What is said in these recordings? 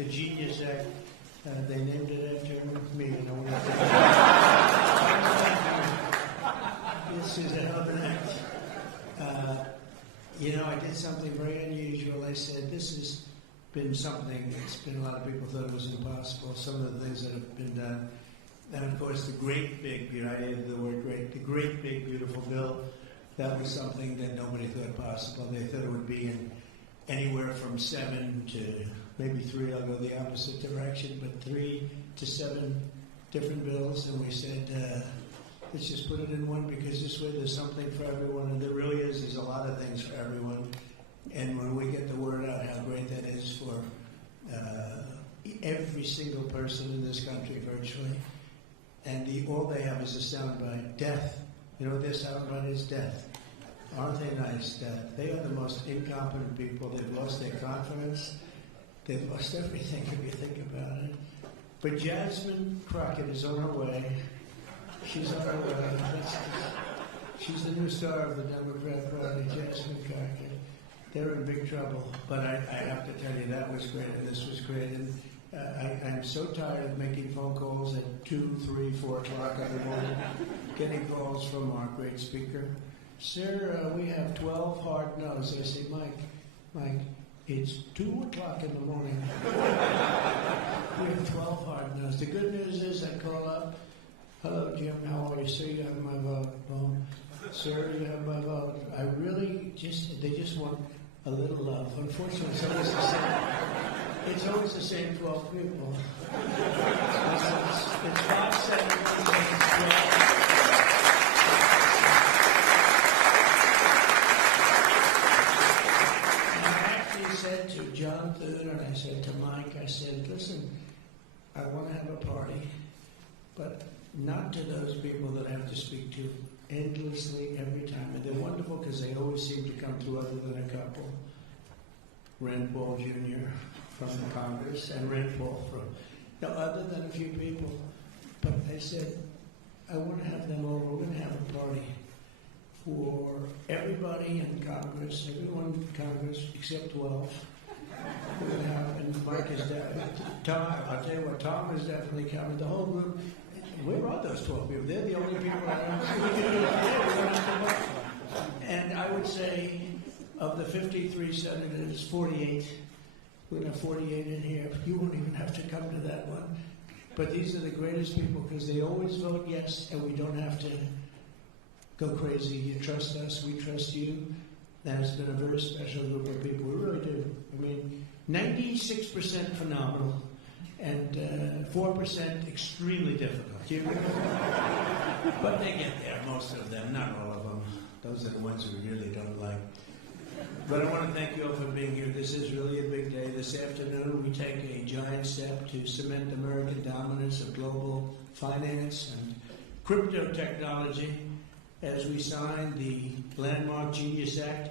the Genius Act. They named it after me. This is another act. I did something very unusual. I said, this has been something that's been, a lot of people thought it was impossible, some of the things that have been done. And of course, the great big, I added the word great, the great big beautiful bill, that was something that nobody thought possible. They thought it would be in anywhere from 7 to maybe 3, I'll go the opposite direction, but 3 to 7 different bills. And we said, let's just put it in one, because this way there's something for everyone, and there really is. There's a lot of things for everyone. And when we get the word out how great that is for every single person in this country virtually, and all they have is a soundbite, death. You know what their soundbite is? Death. Aren't they nice? Death. They are the most incompetent people. They've lost their confidence. They've lost everything, if you think about it. But Jasmine Crockett is on her way. She's on her way. She's the new star of the Democrat Party, Jasmine Crockett. They're in big trouble. But I have to tell you, that was great, and this was great. And I'm so tired of making phone calls at 2, 3, 4 o'clock every morning, getting calls from our great speaker. Sir, we have 12 hard no's. I say, Mike, it's 2 o'clock in the morning. We have 12 hard no's. The good news is I call up, hello, Jim, how are you? Sir, you have my vote. Boom. Sir, you have my vote. I really they just want a little love. Unfortunately, it's always the same. It's always the same 12 people. It's 5 senators, 12. Said to John Thune, and I said to Mike, I said, listen, I want to have a party, but not to those people that I have to speak to endlessly every time. And they're wonderful because they always seem to come through, other than a couple. Rand Paul Jr. from Congress, and Rand Paul other than a few people. But I said, I want to have them over. We're going to have a party for everybody in Congress, everyone in Congress except 12. We're going to have, and Mike is definitely, Tom, I'll tell you what, Tom is definitely coming. The whole group, where are those 12 people? They're the only people I know. And I would say, of the 53 senators, 48, we're going to have 48 in here. You won't even have to come to that one. But these are the greatest people, because they always vote yes, and we don't have to go crazy. You trust us, we trust you. That has been a very special group of people. We really do. I mean, 96% phenomenal, and 4% extremely difficult. Do you agree? But they get there, most of them, not all of them. Those are the ones we really don't like. But I want to thank you all for being here. This is really a big day. This afternoon, we take a giant step to cement American dominance of global finance and crypto technology, as we sign the landmark Genius Act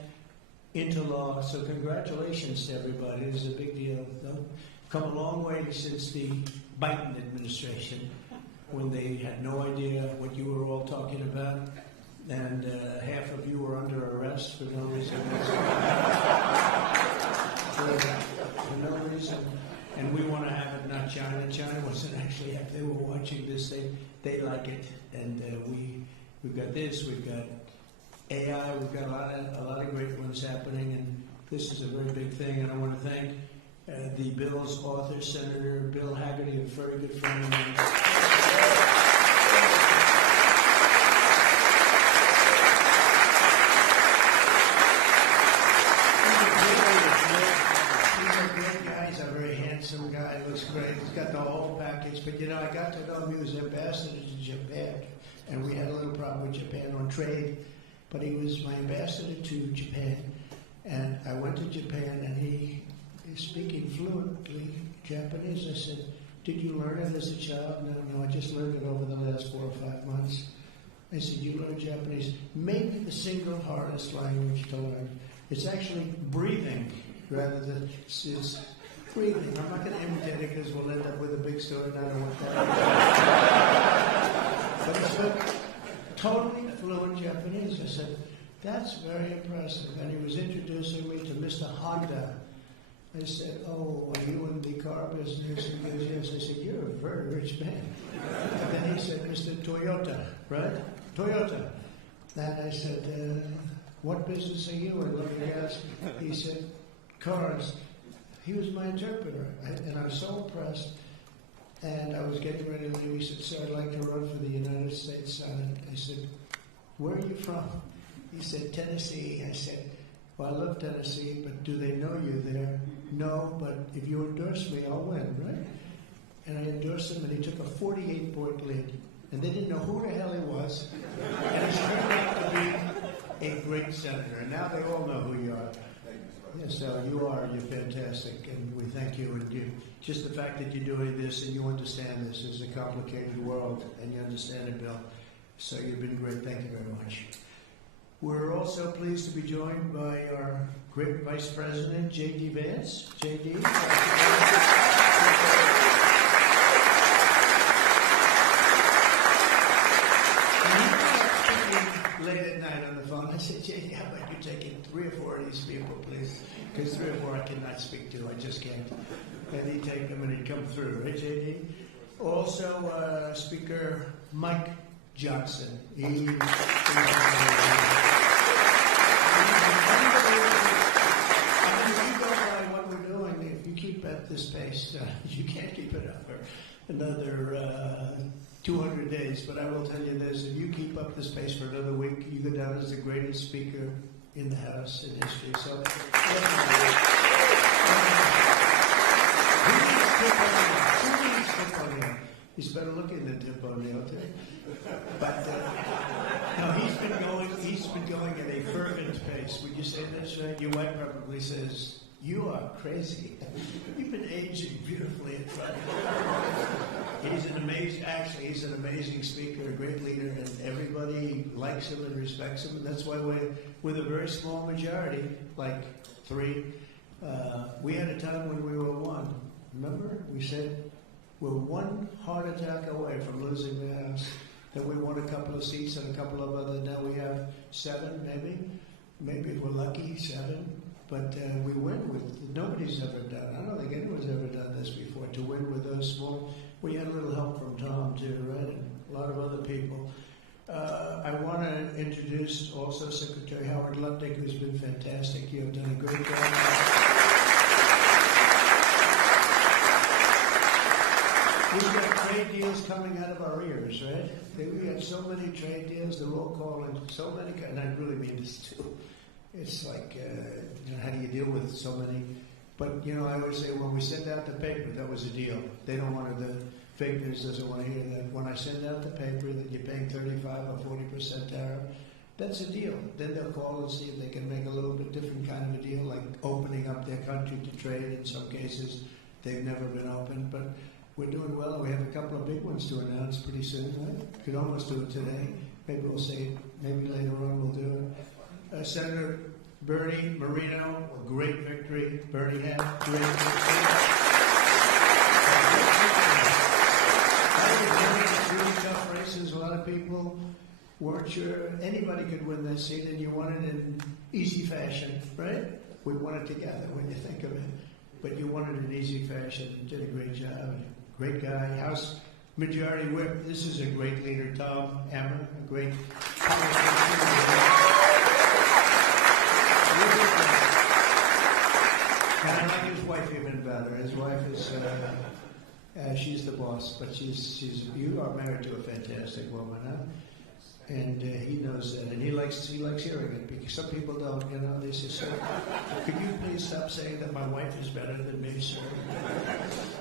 into law. So congratulations to everybody. It is a big deal. They've come a long way since the Biden administration, when they had no idea what you were all talking about, and half of you were under arrest for no reason. For no reason. And we want to have it, not China. China wasn't actually, if they were watching this, they like it. And we've got this, we've got AI, we've got a lot of great ones happening, and this is a very big thing. And I want to thank the bill's author, Senator Bill Hagerty, a very good friend of mine. He's a great guy. He's a very handsome guy. Looks great. He's got the whole package. But, I got to know him. He was ambassador to Japan. And we had a little problem with Japan on trade, but he was my ambassador to Japan. And I went to Japan, and he is speaking fluently Japanese. I said, did you learn it as a child? No, I just learned it over the last 4 or 5 months. I said, you learned Japanese? Maybe the single hardest language to learn. It's actually breathing rather than it's breathing. I'm not going to imitate it because we'll end up with a big story, and I don't want that. But he spoke totally fluent Japanese. I said, that's very impressive. And he was introducing me to Mr. Honda. I said, oh, are you in the car business? He goes, yes. I said, you're a very rich man. And then he said, Mr. Toyota, right? Toyota. And I said, what business are you in? Let me ask. He said, cars. He was my interpreter. And I was so impressed. And I was getting ready to leave. He said, sir, I'd like to run for the United States Senate. I said, where are you from? He said, Tennessee. I said, well, I love Tennessee, but do they know you there? No, but if you endorse me, I'll win, right? And I endorsed him, and he took a 48-point lead. And they didn't know who the hell he was. And he's turned out to be a great senator. And now they all know who you are. Yeah, so you're fantastic, and we thank you. And just the fact that you're doing this and you understand this is a complicated world, and you understand it, Bill. So you've been great. Thank you very much. We're also pleased to be joined by our great Vice President, J.D. Vance. J.D. Late at night on the phone, I said, J.D., how about you taking 3 or 4 of these people, please? Because 3 or 4 I cannot speak to. I just can't. And he'd take them and he'd come through, right, J.D.? Also, Speaker Mike Johnson. If you keep at this pace, you can't keep it up for another 200 days. But I will tell you this, if you keep up this pace for another week, you go down as the greatest speaker in the House in history. So, he's better looking than Tip O'Neill, too. But no, he's been going at a fervent pace. Would you say that's right? Your wife probably says, you are crazy. You've been aging beautifully in front of you. He's an amazing speaker, a great leader, and everybody likes him and respects him. And that's why with a very small majority, like 3, we had a time when we were 1. Remember? We said we're 1 heart attack away from losing the House. Then we won a couple of seats and a couple of other. Now we have 7, maybe. Maybe if we're lucky, 7. But we win with, nobody's ever done, I don't think anyone's ever done this before, to win with those small. We had a little help from Tom, too, right? And a lot of other people. I want to introduce also Secretary Howard Lutnick, who's been fantastic. You have done a great job. We've got trade deals coming out of our ears, right? We got so many trade deals, they're all calling so many, and I really mean this too. It's like, how do you deal with so many? But, I always say when we send out the paper, that was a deal. They don't want to, the fake news doesn't want to hear that. When I send out the paper that you're paying 35 or 40% tariff, that's a deal. Then they'll call and see if they can make a little bit different kind of a deal, like opening up their country to trade. In some cases, they've never been open. But we're doing well. We have a couple of big ones to announce pretty soon, right? Could almost do it today. Maybe we'll say, maybe later on we'll do it. Senator Bernie Moreno, a great victory. Bernie had great victory. Really tough races. A lot of people weren't sure anybody could win that seat, and you won it in easy fashion, right? We won it together when you think of it. But you won it in easy fashion and did a great job. Great guy. House Majority Whip. This is a great leader, Tom Emmer, a great And I like his wife even better. His wife is, she's the boss, but you are married to a fantastic woman, huh? And he knows that, and he likes hearing it, because some people don't, they say, sir, could you please stop saying that my wife is better than me, sir?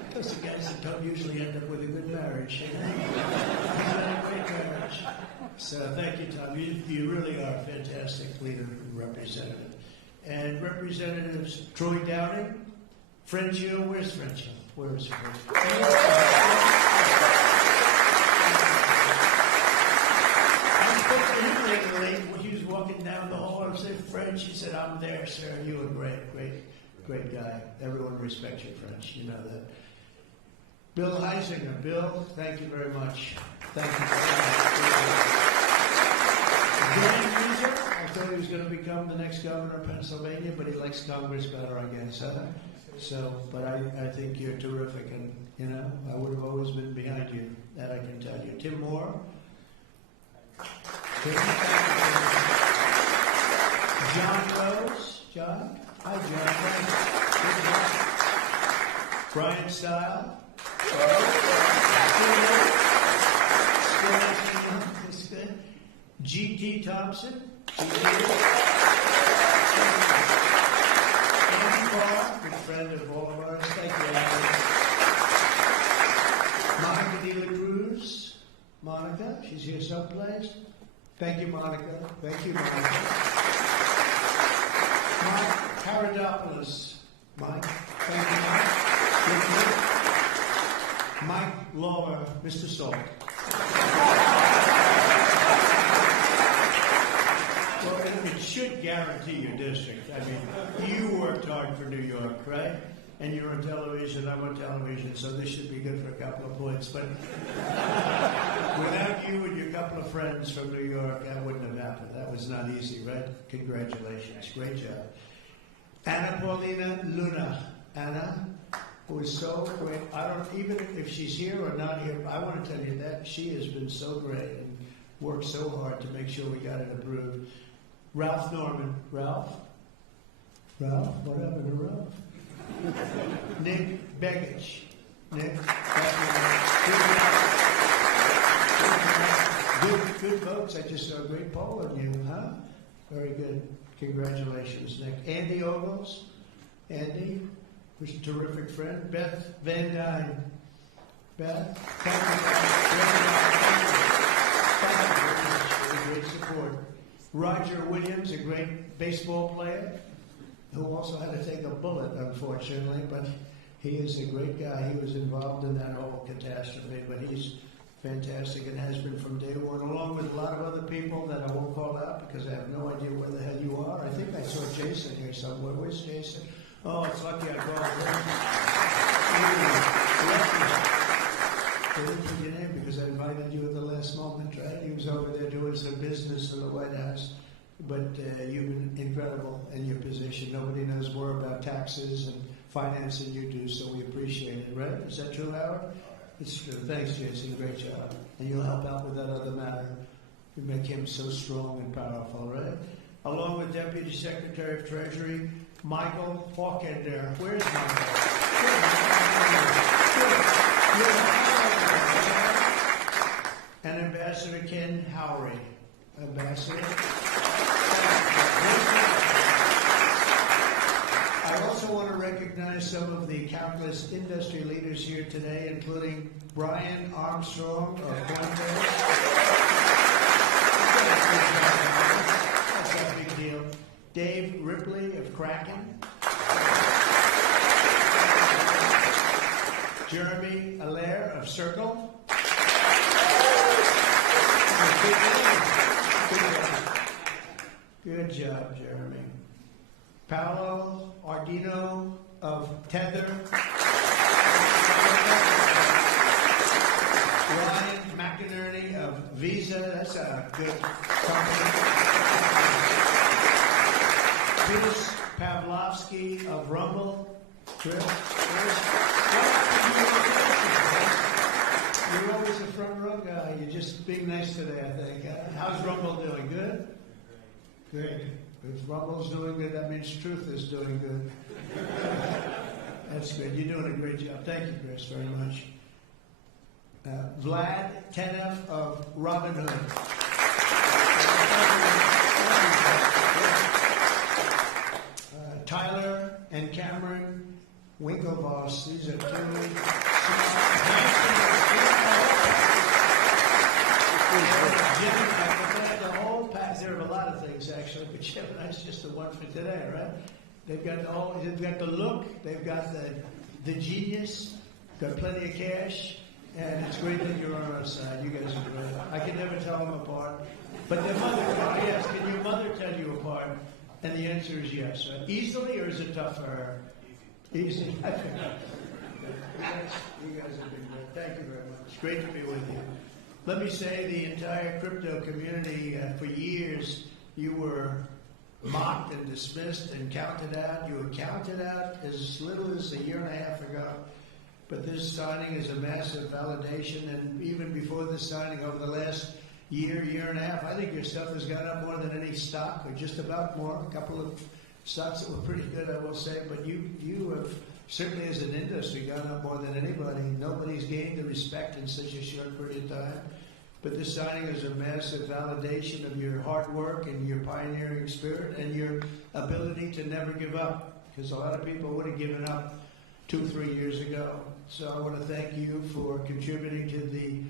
Because the guys that don't usually end up with a good marriage. He's had a great marriage. So thank you, Tom. You really are a fantastic leader and representative. And Representatives Troy Downing, Frenchio, where's Frenchio? Where is he? I spoke to him lately when he was walking down the hall. I said, French. He said, I'm there, sir. You are great guy. Everyone respects you, French. You know that. Bill Heisinger. Bill, thank you very much. Thank you very much. I thought he was going to become the next governor of Pennsylvania, but he likes Congress better, I guess. So, but I think you're terrific, and you know, I would have always been behind you. That I can tell you. Tim Moore. Tim, John Rose. John. Hi, John. Brian Style. That's good. G.T. Thompson. Andy Barr, good friend of all of ours. Thank you, Monica De La Cruz. Monica, she's here someplace. Thank you, Monica. Thank you, Monica. Mike Paradopoulos. Mike. Thank you, Mike. Mike Lawler, Mr. Salt. Well, it should guarantee your district. I mean, you worked hard for New York, right? And you're on television, I'm on television, so this should be good for a couple of points. But without you and your couple of friends from New York, that wouldn't have happened. That was not easy, right? Congratulations. Great job. Anna Paulina Luna. Anna, who is so great. I don't, even if she's here or not here, I want to tell you that she has been so great and worked so hard to make sure we got it approved. Ralph Norman. Ralph? Ralph? What happened to Ralph? Nick Begich. Nick, good folks. I just saw a great poll of you, huh? Very good. Congratulations, Nick. Andy Ogles. Andy, who's a terrific friend. Beth Van Dyne. Beth, thank you for great support. Roger Williams, a great baseball player, who also had to take a bullet, unfortunately, but he is a great guy. He was involved in that whole catastrophe, but he's fantastic and has been from day one, along with a lot of other people that I won't call out because I have no idea where the hell you are. I think I saw Jason here somewhere. Where's Jason? Oh, it's lucky I called him. I didn't put your name because I invited you at the last moment, right? He was over there doing some business in the White House. But you've been incredible in your position. Nobody knows more about taxes and finance than you do, so we appreciate it, right? Is that true, Howard? It's true. Thanks, Jason. Great job. And you'll help out with that other matter. You make him so strong and powerful, right? Along with Deputy Secretary of Treasury, Michael Hawkender. Where's Michael? And Ambassador Ken Howry. Ambassador. I also want to recognize some of the countless industry leaders here today, including Brian Armstrong of CoinDesk. That's a big deal. Dave Ripley of Kraken. Jeremy Allaire of Circle. Good job, Jeremy. Paolo Ardino of Tether. Ryan McInerney of Visa. That's a good company. Chris Pavlovsky of Rumble. Chris, you're always a front row guy. You're just being nice today, I think. How's Rumble doing? Good? Great. If Rumble's doing good, that means Truth is doing good. That's good. You're doing a great job. Thank you, Chris, very much. Vlad Tenev of Robinhood. Tyler and Cameron Winklevoss. These are two. The whole pack. There are a lot of things actually, but that's just the one for today, right? They've got the whole. They've got the look. They've got the genius. Got plenty of cash, and it's great that you're on our side. You guys are great. I can never tell them apart, but their mother. Yes, can your mother tell you apart? And the answer is yes. Right? Easily, or is it tough for her? Easy. You guys have been great. Thank you very much. It's great to be with you. Let me say the entire crypto community, for years, you were mocked and dismissed and counted out. You were counted out as little as a year and a half ago. But this signing is a massive validation, and even before this signing, over the last year and a half, I think your stuff has gone up more than any stock, or just about more. A couple of stocks that were pretty good, I will say, but you have certainly as an industry gone up more than anybody. Nobody's gained the respect in such a short period of time. But this signing is a massive validation of your hard work and your pioneering spirit and your ability to never give up, because a lot of people would have given up 2 or 3 years ago. So I want to thank you for contributing to the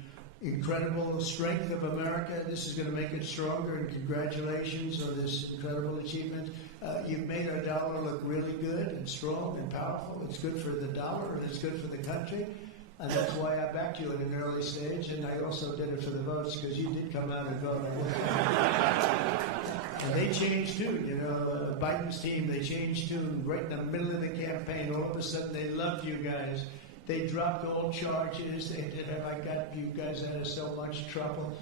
incredible strength of America. This is going to make it stronger, and congratulations on this incredible achievement. You've made our dollar look really good and strong and powerful. It's good for the dollar and it's good for the country, and that's why I backed you at an early stage, and I also did it for the votes, because you did come out and vote. And they changed too, you know, Biden's team, they changed too. Right in the middle of the campaign, all of a sudden they loved you guys. They dropped all charges. They did have, I got you guys out of so much trouble.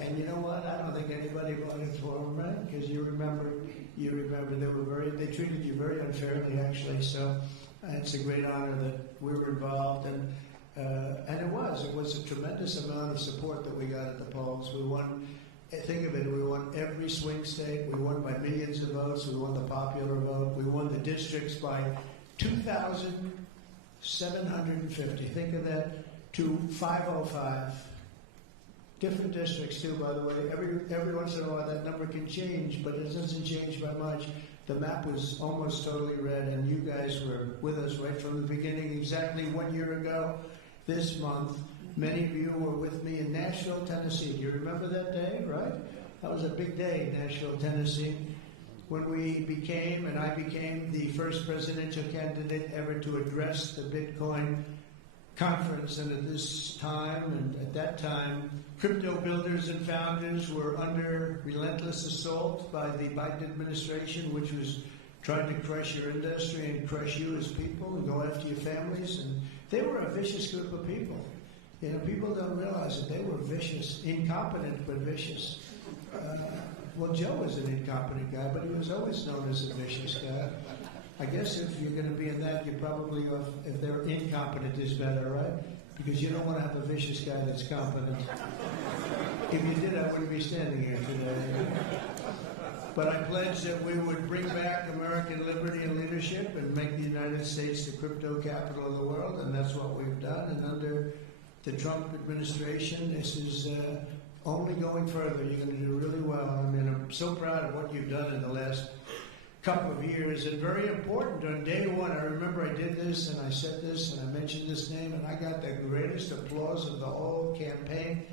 And you know what? I don't think anybody voted for them, right? Because you remember they treated you very unfairly, actually. So it's a great honor that we were involved, and it was a tremendous amount of support that we got at the polls. We won. Think of it, we won every swing state. We won by millions of votes. We won the popular vote. We won the districts by 2,750. Think of that, to 505. Different districts too, by the way. Every once in a while that number can change, but it doesn't change by much. The map was almost totally red, and you guys were with us right from the beginning. Exactly 1 year ago this month, many of you were with me in Nashville, Tennessee. Do you remember that day, right? That was a big day in Nashville, Tennessee, when I became the first presidential candidate ever to address the Bitcoin conference. And at this time, and at that time, crypto builders and founders were under relentless assault by the Biden administration, which was trying to crush your industry and crush you as people and go after your families. And they were a vicious group of people. You know, people don't realize that they were vicious, incompetent, but vicious. Well, Joe was an incompetent guy, but he was always known as a vicious guy. I guess if you're going to be in that, you're probably, if they're incompetent is better, right? Because you don't want to have a vicious guy that's competent. If you did, I wouldn't be standing here today. But I pledged that we would bring back American liberty and leadership and make the United States the crypto capital of the world, and that's what we've done. And under the Trump administration, this is only going further. You're going to do really well. I mean, I'm so proud of what you've done in the last couple of years, and very important. On day one, I remember I did this, and I said this, and I mentioned this name, and I got the greatest applause of the whole campaign.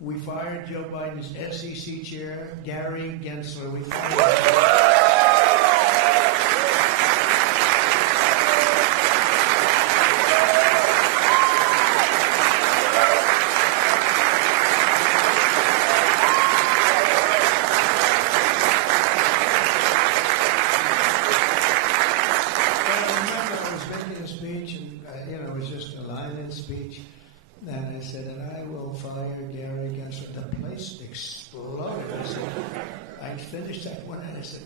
We fired Joe Biden's SEC chair, Gary Gensler. We fired him. And I said, and I will fire Gary Gensler. The place exploded. I finished that one and I said,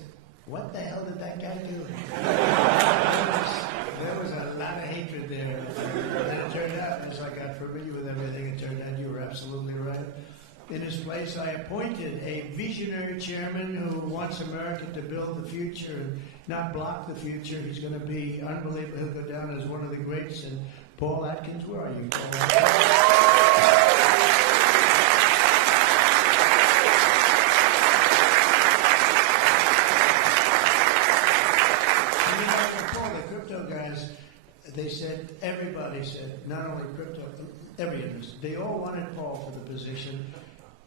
what the hell did that guy do? There was a lot of hatred there. And it turned out, as I got familiar with everything, it turned out you were absolutely right. In his place, I appointed a visionary chairman who wants America to build the future and not block the future. He's going to be unbelievable. He'll go down as one of the greats. And Paul Atkins, where are you, Paul? Paul, the crypto guys, they said, everybody said, not only crypto, every industry, they all wanted Paul for the position.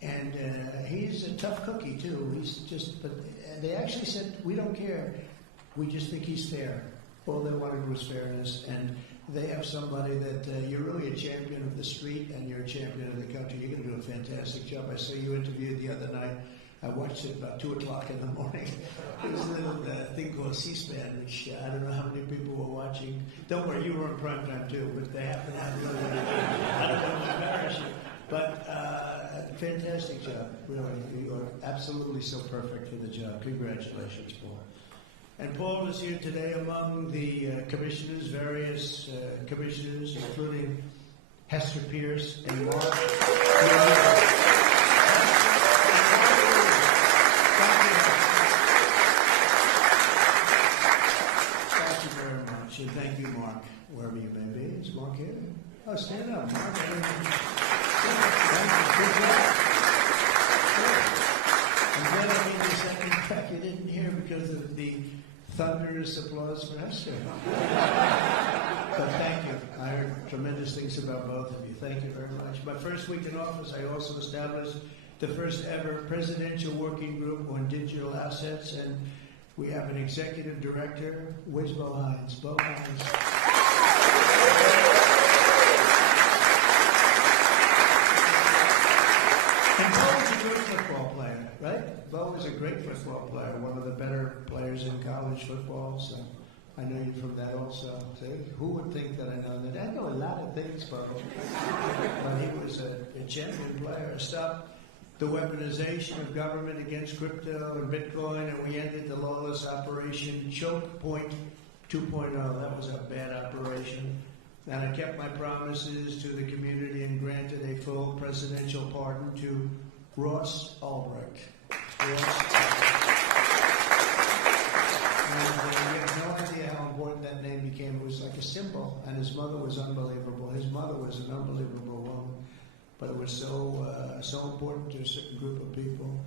And he's a tough cookie, too. He's just, but they actually said, we don't care. We just think he's fair. All they wanted was fairness. And they have somebody that you're really a champion of the street and you're a champion of the country. You're going to do a fantastic job. I saw you interviewed the other night. I watched it about 2 o'clock in the morning. There's a little thing called C-SPAN, which I don't know how many people were watching. Don't worry, you were on prime time too, but they happen to have really, I don't want to embarrass you. But fantastic job, really. You are absolutely so perfect for the job. Congratulations, Paul. And Paul is here today among the commissioners, various commissioners, including Hester Pierce and Mark. Thank you very much. And thank you, Mark, wherever you may be. Is Mark here? Oh, stand up, Mark. Good job. I'm glad I made this second track you didn't hear because of the thunderous applause for Hester. But thank you. I heard tremendous things about both of you. Thank you very much. My first week in office, I also established the first ever presidential working group on digital assets, and we have an executive director. Where's Bo Hines? Bo Hines. And Bo was a good football player, right? Bo was a great football player, one of the better players in college football, so I know you from that also. See? Who would think that I know that? I know a lot of things, Bo. But he was a champion player. Stopped the weaponization of government against crypto and Bitcoin, and we ended the lawless operation Choke Point 2.0. That was a bad operation. And I kept my promises to the community and granted a full presidential pardon to Ross Ulbricht. And we have no idea how important that name became. It was like a symbol, and his mother was unbelievable. His mother was an unbelievable woman, but it was so important to a certain group of people.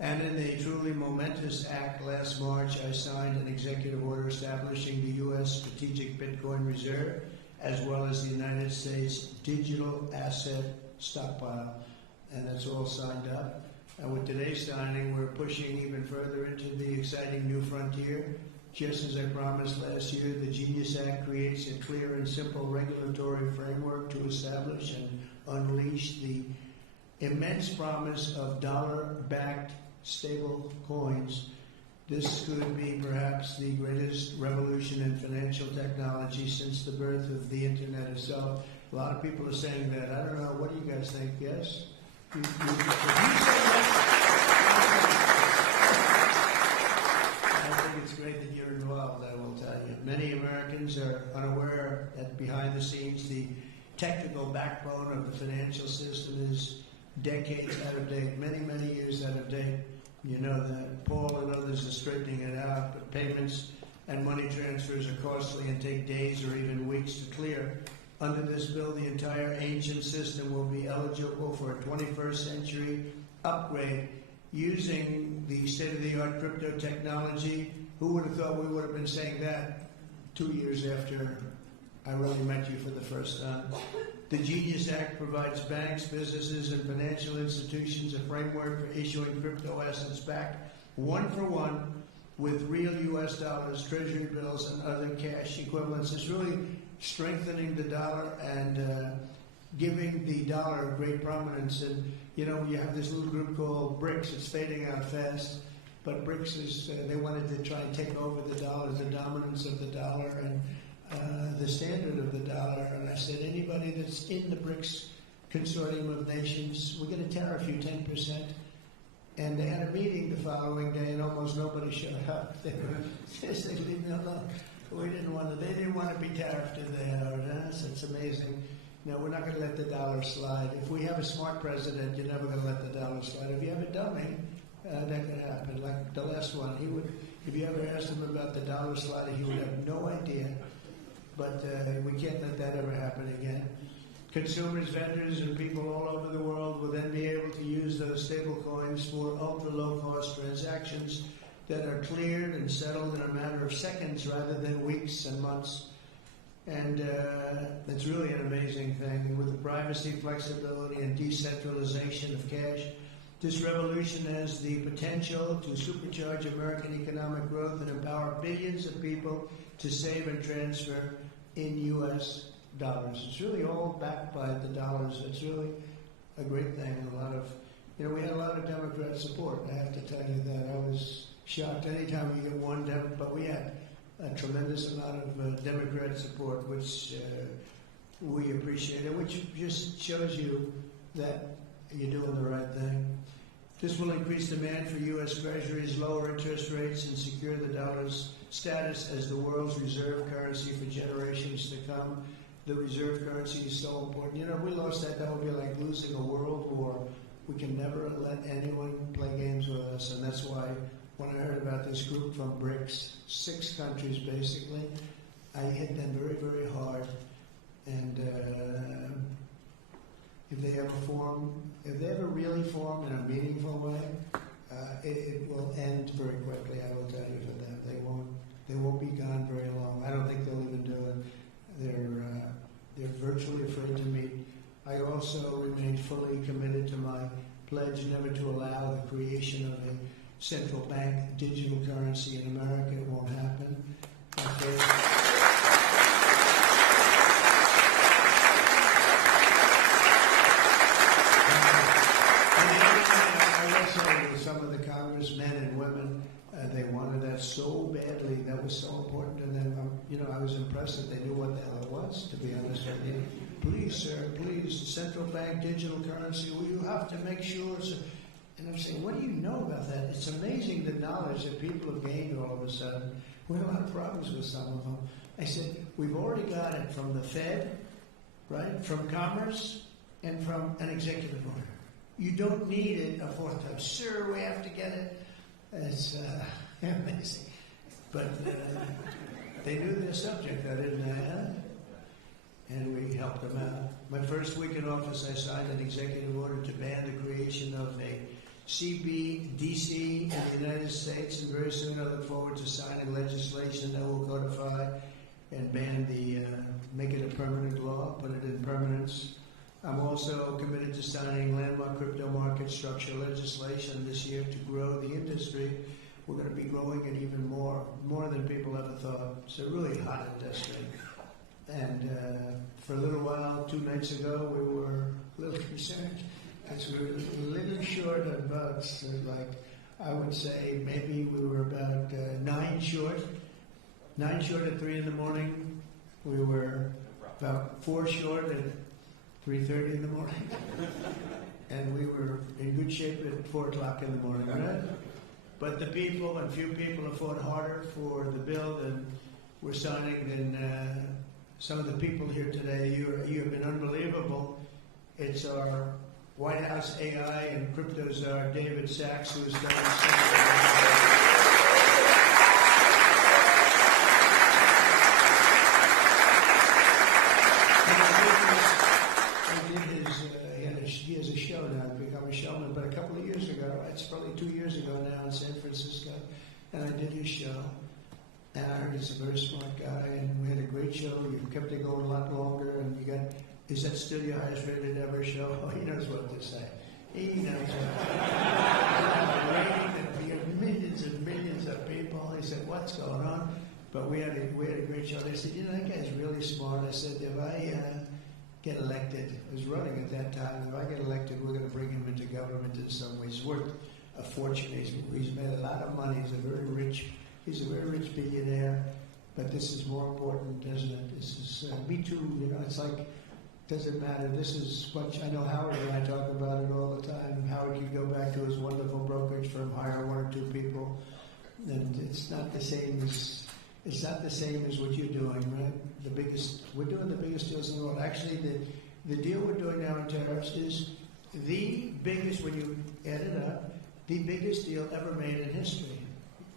And in a truly momentous act last March, I signed an executive order establishing the U.S. Strategic Bitcoin Reserve, as well as the United States Digital Asset Stockpile. And that's all signed up. And with today's signing, we're pushing even further into the exciting new frontier. Just as I promised last year, the Genius Act creates a clear and simple regulatory framework to establish and unleash the immense promise of dollar-backed stable coins. This could be perhaps the greatest revolution in financial technology since the birth of the internet itself. A lot of people are saying that. I don't know. What do you guys think? Yes? You say that? I think it's great that you're involved, I will tell you. Many Americans are unaware that behind the scenes, the technical backbone of the financial system is decades out of date, many, many years out of date. You know that. Paul and others are straightening it out, but payments and money transfers are costly and take days or even weeks to clear. Under this bill, the entire ancient system will be eligible for a 21st century upgrade using the state-of-the-art crypto technology. Who would have thought we would have been saying that 2 years after I really met you for the first time? The Genius Act provides banks, businesses, and financial institutions a framework for issuing crypto assets backed one-for-one with real U.S. dollars, treasury bills, and other cash equivalents. It's really strengthening the dollar and giving the dollar great prominence. And, you know, you have this little group called BRICS. It's fading out fast. But BRICS is, they wanted to try and take over the dollar, the dominance of the dollar, and the standard of the dollar. And I said, anybody that's in the BRICS consortium of nations, we're going to tariff you 10%. And they had a meeting the following day, and almost nobody showed up. They said, no, we didn't want to. They didn't want to be tariffed if they had us. It's amazing. No, we're not going to let the dollar slide. If we have a smart president, you're never going to let the dollar slide. If you have a dummy, that could happen. Like the last one, he would. If you ever asked him about the dollar sliding, he would have no idea. But we can't let that ever happen again. Consumers, vendors, and people all over the world will then be able to use those stable coins for ultra-low-cost transactions that are cleared and settled in a matter of seconds rather than weeks and months. And it's really an amazing thing. With the privacy, flexibility, and decentralization of cash, this revolution has the potential to supercharge American economic growth and empower billions of people to save and transfer in U.S. dollars. It's really all backed by the dollars. It's really a great thing. A lot of, we had a lot of Democrat support. I have to tell you that. I was shocked anytime we get one Democrat, but we had a tremendous amount of Democrat support, which we appreciate, and which just shows you that you're doing the right thing. This will increase demand for U.S. Treasuries, lower interest rates, and secure the dollar's status as the world's reserve currency for generations to come. The reserve currency is so important. You know, if we lost that, that would be like losing a world war. We can never let anyone play games with us, and that's why when I heard about this group from BRICS, 6 countries basically, I hit them very, very hard. And if they ever really form in a meaningful way, it will end very quickly. I will tell you for them, they won't be gone very long. I don't think they'll even do it. They're virtually afraid to meet. I also remain fully committed to my pledge never to allow the creation of a central bank digital currency in America. It won't happen. Okay. Some of the congressmen and women, they wanted that so badly. That was so important to them. I was impressed that they knew what the hell it was, to be honest with you. Please, sir, please, central bank digital currency, well, you have to make sure. And I'm saying, what do you know about that? It's amazing the knowledge that people have gained all of a sudden. We have a lot of problems with some of them. I said, we've already got it from the Fed, right, from Commerce, and from an executive order. You don't need it a fourth time. Sir, we have to get it. It's amazing. But they knew their subject, didn't they? And we helped them out. My first week in office, I signed an executive order to ban the creation of a CBDC in the United States, and very soon I look forward to signing legislation that will codify and ban make it a permanent law, put it in permanence. I'm also committed to signing landmark crypto market structure legislation this year to grow the industry. We're going to be growing it even more than people ever thought. It's a really hot industry. And for a little while, 2 nights ago, we were a little concerned because we were a little short of bucks. Like, I would say maybe we were about 9 short. 9 short at 3 in the morning. We were about 4 short at 3:30 in the morning. And we were in good shape at 4 o'clock in the morning, right? But the people, and few people have fought harder for the bill than we're signing than some of the people here today. You have been unbelievable. It's our White House AI and crypto czar, David Sachs, who has done he has a show now, become a showman, but a couple of years ago, it's probably 2 years ago now in San Francisco, and I did his show, and I heard he's a very smart guy, and we had a great show. You kept it going a lot longer, and is that still your highest rated ever show? Oh, he knows what to say. He knows what to say. Millions and millions of people. He said, what's going on? But we had a great show. They said, that guy's really smart. I said, if I get elected, I was running at that time, if I get elected, we're going to bring him into government in some way. He's worth a fortune. He's made a lot of money. He's a very rich billionaire. But this is more important, isn't it? This is, me too, it's like, doesn't matter. This is what I know. Howard and I talk about it all the time. Howard can go back to his wonderful brokerage firm, hire 1 or 2 people, and it's not the same as what you're doing, right? We're doing the biggest deals in the world. Actually, the deal we're doing now in tariffs is the biggest, when you add it up, the biggest deal ever made in history.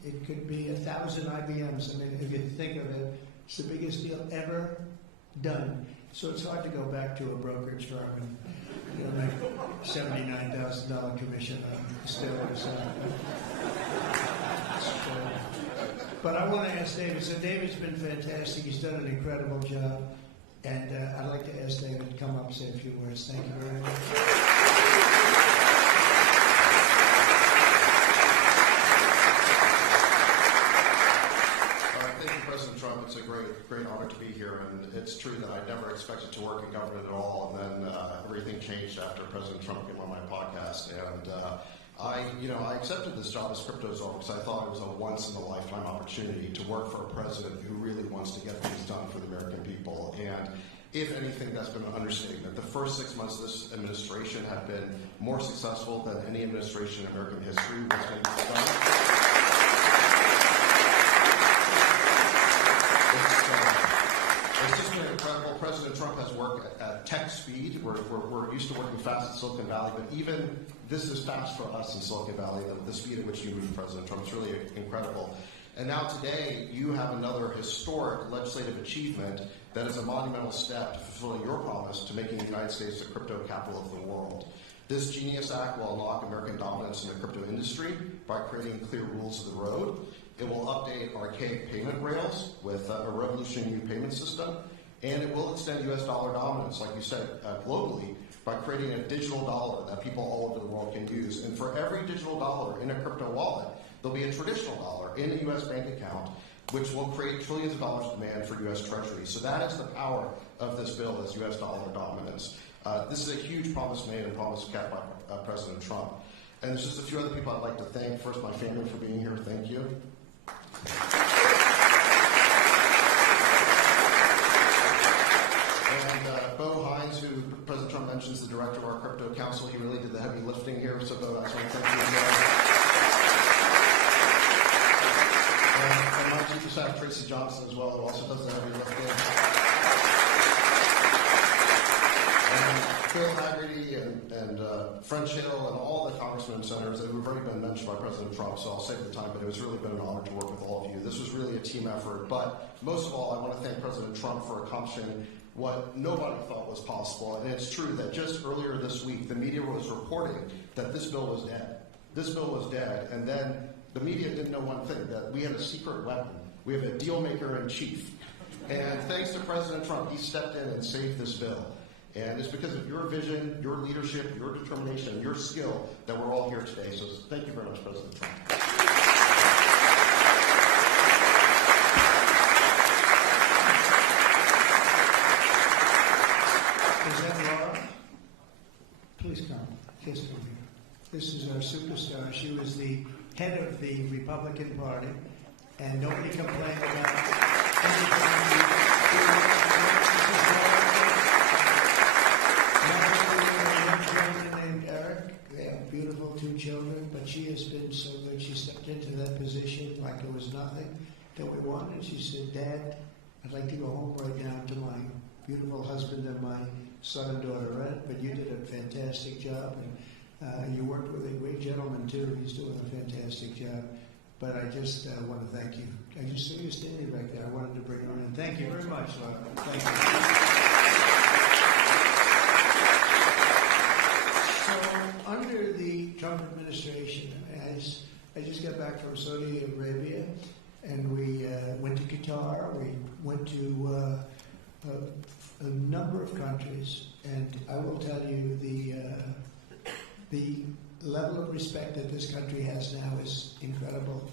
It could be 1,000 IBMs. I mean, if you think of it, it's the biggest deal ever done. So it's hard to go back to a brokerage firm and make $79,000 commission on still or something. But I want to ask David. So David's been fantastic. He's done an incredible job. And I'd like to ask David to come up and say a few words. Thank you very much. It's a great honor to be here, and it's true that I never expected to work in government at all, and then everything changed after President Trump came on my podcast, and I accepted this job as crypto czar because I thought it was a once-in-a-lifetime opportunity to work for a president who really wants to get things done for the American people, and if anything, that's been an understatement. The first 6 months of this administration have been more successful than any administration in American history. What's been done. It's just been incredible. President Trump has worked at tech speed. We're used to working fast in Silicon Valley, but even this is fast for us in Silicon Valley, the speed at which you move, President Trump. It's really incredible. And now today, you have another historic legislative achievement that is a monumental step to fulfilling your promise to making the United States the crypto capital of the world. This Genius Act will unlock American dominance in the crypto industry by creating clear rules of the road. It will update archaic payment rails with a revolutionary new payment system, and it will extend U.S. dollar dominance, like you said, globally, by creating a digital dollar that people all over the world can use. And for every digital dollar in a crypto wallet, there'll be a traditional dollar in a U.S. bank account, which will create trillions of dollars of demand for U.S. Treasury. So that is the power of this bill, is U.S. dollar dominance. This is a huge promise made and promise kept by President Trump. And there's just a few other people I'd like to thank. First, my family for being here. Thank you. And Bo Hines, who President Trump mentions, the director of our crypto council, he really did the heavy lifting here. So Bo, I just want to thank you again. And my chief of staff, Tracy Johnson, as well, who also does the heavy lifting. And Phil Haggerty and French Hill and all the congressmen and senators that have already been mentioned by President Trump, so I'll save the time, but it was really been an honor to work with all of you. This was really a team effort, but most of all, I want to thank President Trump for accomplishing what nobody thought was possible. And it's true that just earlier this week, the media was reporting that this bill was dead. This bill was dead, and then the media didn't know one thing, that we had a secret weapon. We have a deal maker in chief. And thanks to President Trump, he stepped in and saved this bill. And it's because of your vision, your leadership, your determination, your skill that we're all here today. So thank you very much, President Trump. Is that Laura? Please come. Please come here. This is our superstar. She was the head of the Republican Party, and nobody complained about anything. Named Eric. They have beautiful 2 children, but she has been so good. She stepped into that position like it was nothing that we wanted. She said, "Dad, I'd like to go home right now to my beautiful husband and my son and daughter, Red, but you did a fantastic job, and you worked with a great gentleman, too. He's doing a fantastic job. But I just want to thank you. I just saw you standing back there. I wanted to bring her in. Thank you very much, Laura. Thank you. So, under the Trump administration, I just got back from Saudi Arabia, and we went to Qatar. We went to a number of countries, and I will tell you the level of respect that this country has now is incredible.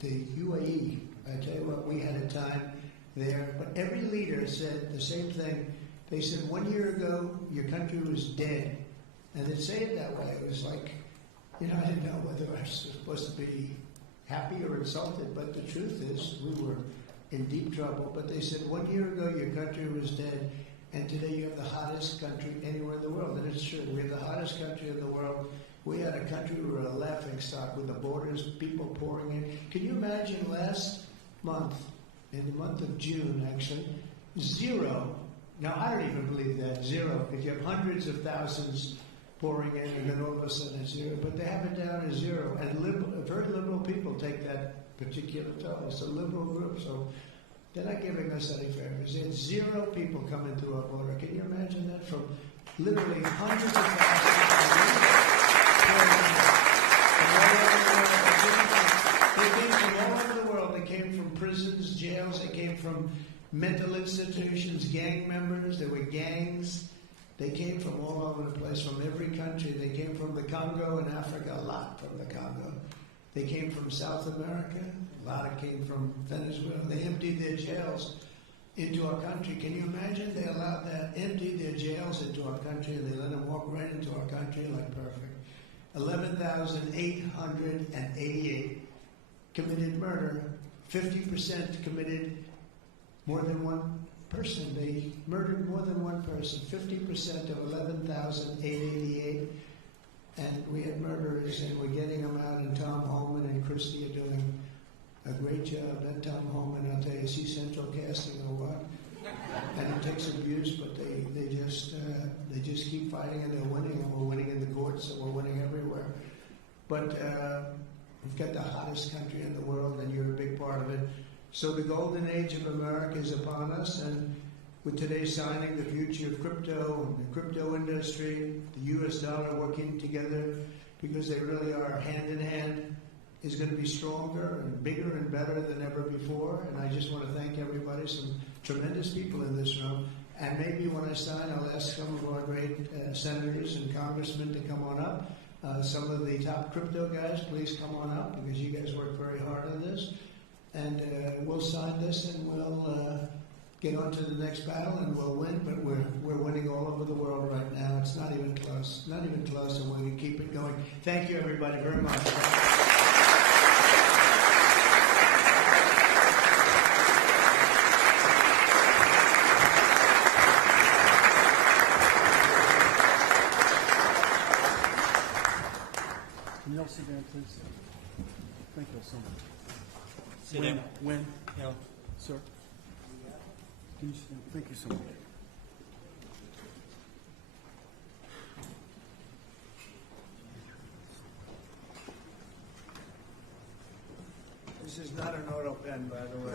The UAE, I tell you what, we had a time there, but every leader said the same thing. They said 1 year ago, your country was dead. And they'd say it that way. It was like, I didn't know whether I was supposed to be happy or insulted, but the truth is we were in deep trouble. But they said 1 year ago, your country was dead, and today you have the hottest country anywhere in the world. And it's true. We have the hottest country in the world. We had a country we were a laughing stock with the borders, people pouring in. Can you imagine last month, in the month of June, actually, 0. Now, I don't even believe that, 0, because you have hundreds of thousands pouring in, and then all of a sudden it's 0. But they have it down as 0. And very liberal people take that particular toll. It's a liberal group, so they're not giving us any favors. They had 0 people coming through our border. Can you imagine that? From literally hundreds of thousands. They came from all over the world. They came from prisons, jails. They came from mental institutions, gang members. There were gangs. They came from all over the place, from every country. They came from the Congo in Africa, a lot from the Congo. They came from South America. A lot came from Venezuela. They emptied their jails into our country. Can you imagine? They allowed that, emptied their jails into our country, and they let them walk right into our country like perfect. 11,888 committed murder. 50% committed more than one person. They murdered more than one person, 50% of 11,888. And we had murderers, and we're getting them out, and Tom Holman and Christie are doing a great job. And Tom Holman, I'll tell you, is he central casting or what? And it takes abuse, but they just keep fighting, and they're winning, and we're winning in the courts, and we're winning everywhere. But we've got the hottest country in the world, and you're a big part of it. So the golden age of America is upon us, and with today's signing, the future of crypto and the crypto industry, the U.S. dollar working together, because they really are hand in hand, is going to be stronger and bigger and better than ever before. And I just want to thank everybody, some tremendous people in this room. And maybe when I sign, I'll ask some of our great senators and congressmen to come on up. Some of the top crypto guys, please come on up, because you guys work very hard on this. And we'll sign this, and we'll get on to the next battle, and we'll win. But we're winning all over the world right now. It's not even close. Not even close, and we're going to keep it going. Thank you, everybody, very much. Can you all sit down, please? Thank you all so much. Sit down. When? Yeah. Sir? Can you sit down? Thank you so much. This is not an auto pen, by the way.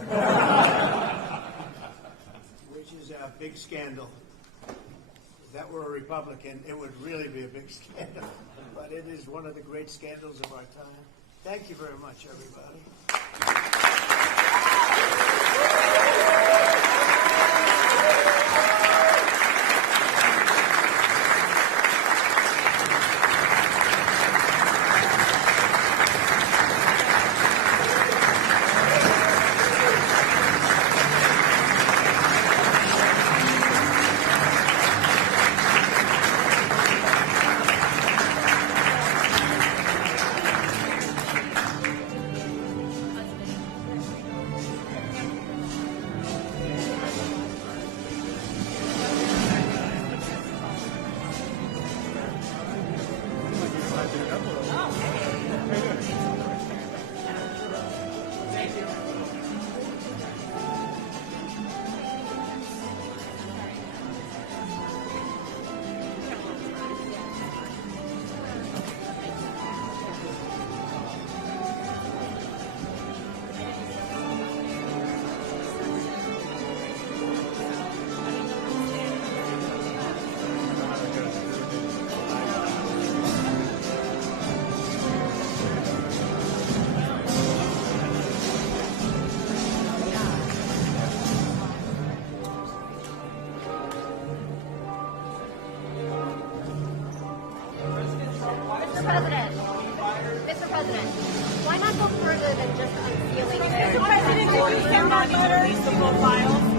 Which is a big scandal. If that were a Republican, it would really be a big scandal. But it is one of the great scandals of our time. Thank you very much, everybody. Mr. President, why not go further than just unsealing? Mr. President, can you send that letter? Release the full files.